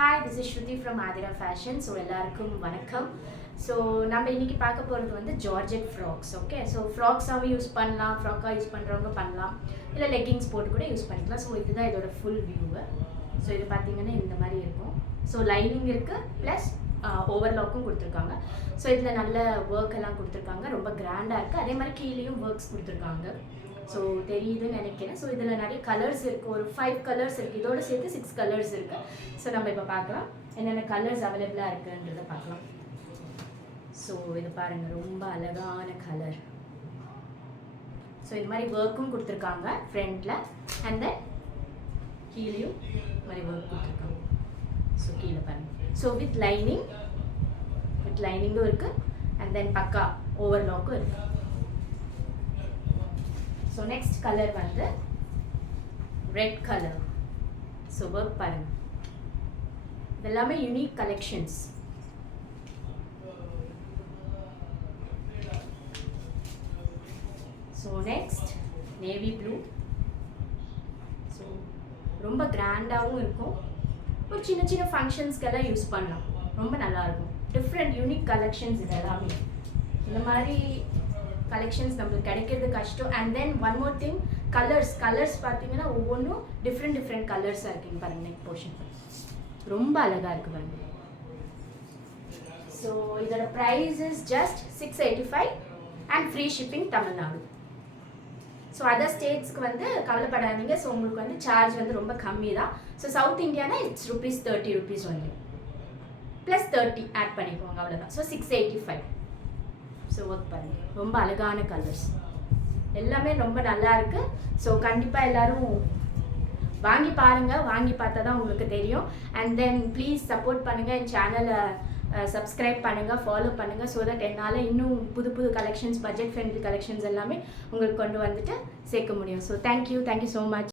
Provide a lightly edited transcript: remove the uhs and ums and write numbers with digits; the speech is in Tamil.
Hi, this is Shruti from Adira Fashion. So, எல்லாருக்கும் வணக்கம். ஸோ நம்ம இன்னைக்கு பார்க்க போகிறது வந்து ஜார்ஜெட் ஃப்ராக்ஸ். ஓகே, ஸோ ஃப்ராக்ஸாகவே யூஸ் பண்ணலாம், ஃப்ராக்காக யூஸ் பண்ணுறவங்க பண்ணலாம், இல்லை லெக்கிங்ஸ் போட்டு கூட யூஸ் பண்ணிக்கலாம். ஸோ இதுதான் இதோட ஃபுல் வியூவு. ஸோ இது பார்த்தீங்கன்னா இந்த மாதிரி இருக்கும். ஸோ லைனிங் இருக்குது, ப்ளஸ் ஓவர்லாக்கும் கொடுத்துருக்காங்க. ஸோ இதில் நல்ல ஒர்க் எல்லாம் கொடுத்துருக்காங்க, ரொம்ப கிராண்டாக இருக்குது. அதே மாதிரி கீழேயும் ஒர்க்ஸ் கொடுத்துருக்காங்க. ஸோ தெரியுதுன்னு நினைக்கிறேன். ஸோ இதில் நிறைய கலர்ஸ் இருக்குது, ஒரு 5 கலர்ஸ் இருக்குது, இதோடு சேர்த்து 6 கலர்ஸ் இருக்குது. ஸோ நம்ம இப்போ பார்க்கலாம் என்னென்ன கலர்ஸ் அவைலபிளாக இருக்குன்றதை பார்க்கலாம். ஸோ இது பாருங்கள், ரொம்ப அழகான கலர். ஸோ இது மாதிரி ஒர்க்கும் கொடுத்துருக்காங்க ஃப்ரண்ட்டில், அண்ட் தென் கீழேயும் மாதிரி ஒர்க் கொடுத்துருக்காங்க. ஸோ கீழே பாருங்கள். ஸோ வித் லைனிங்கும் இருக்குது, அண்ட் தென் பக்கா ஓவர்லாக்கும் இருக்குது. ஸோ நெக்ஸ்ட் கலர் வந்து ரெட் கலர். ஸோ ஒர்க் பாருங்கள், இதெல்லாமே unique collections. So next navy blue. So ரொம்ப கிராண்டாகவும் இருக்கும், ஒரு சின்ன சின்ன ஃபங்க்ஷன்ஸ்க்கெல்லாம் யூஸ் பண்ணலாம், ரொம்ப நல்லாயிருக்கும். டிஃப்ரெண்ட் யூனிக் கலெக்ஷன்ஸ் இது எல்லாமே. இந்த மாதிரி கலெக்ஷன்ஸ் நம்மளுக்கு கிடைக்கிறது கஷ்டம். And then one more thing, colours பார்த்தீங்கன்னா ஒவ்வொன்றும் டிஃப்ரெண்ட் கலர்ஸாக இருக்குங்க பாருங்கள். நெக் போர்ஷன் ரொம்ப அழகாக இருக்குது பாருங்கள். ஸோ இதோட price is just 685 and free shipping Tamil Nadu. So other ஸ்டேட்ஸ்க்கு வந்து கவலைப்படாதீங்க. ஸோ உங்களுக்கு வந்து சார்ஜ் வந்து ரொம்ப கம்மி தான். ஸோ சவுத் இந்தியானா இட்ஸ் ₹30 வந்து ப்ளஸ் 30 ஆட் பண்ணிக்கோங்க, அவ்வளோதான். ஸோ 685. ஸோ ஒர்க் பண்ணுங்கள், ரொம்ப அழகான கலர்ஸ் எல்லாமே ரொம்ப நல்லா இருக்குது. ஸோ கண்டிப்பாக எல்லோரும் வாங்கி பாருங்கள், வாங்கி பார்த்தா தான் உங்களுக்கு தெரியும். அண்ட் தென் ப்ளீஸ் சப்போர்ட் பண்ணுங்கள், என் சேனலை சப்ஸ்கிரைப் பண்ணுங்கள், ஃபாலோ பண்ணுங்கள். ஸோ தட் என்னால் இன்னும் புது கலெக்ஷன்ஸ், பட்ஜெட் ஃப்ரெண்ட்லி கலெக்ஷன்ஸ் எல்லாமே உங்களுக்கு கொண்டு வந்துட்டு சேர்க்க முடியும். So thank you so much.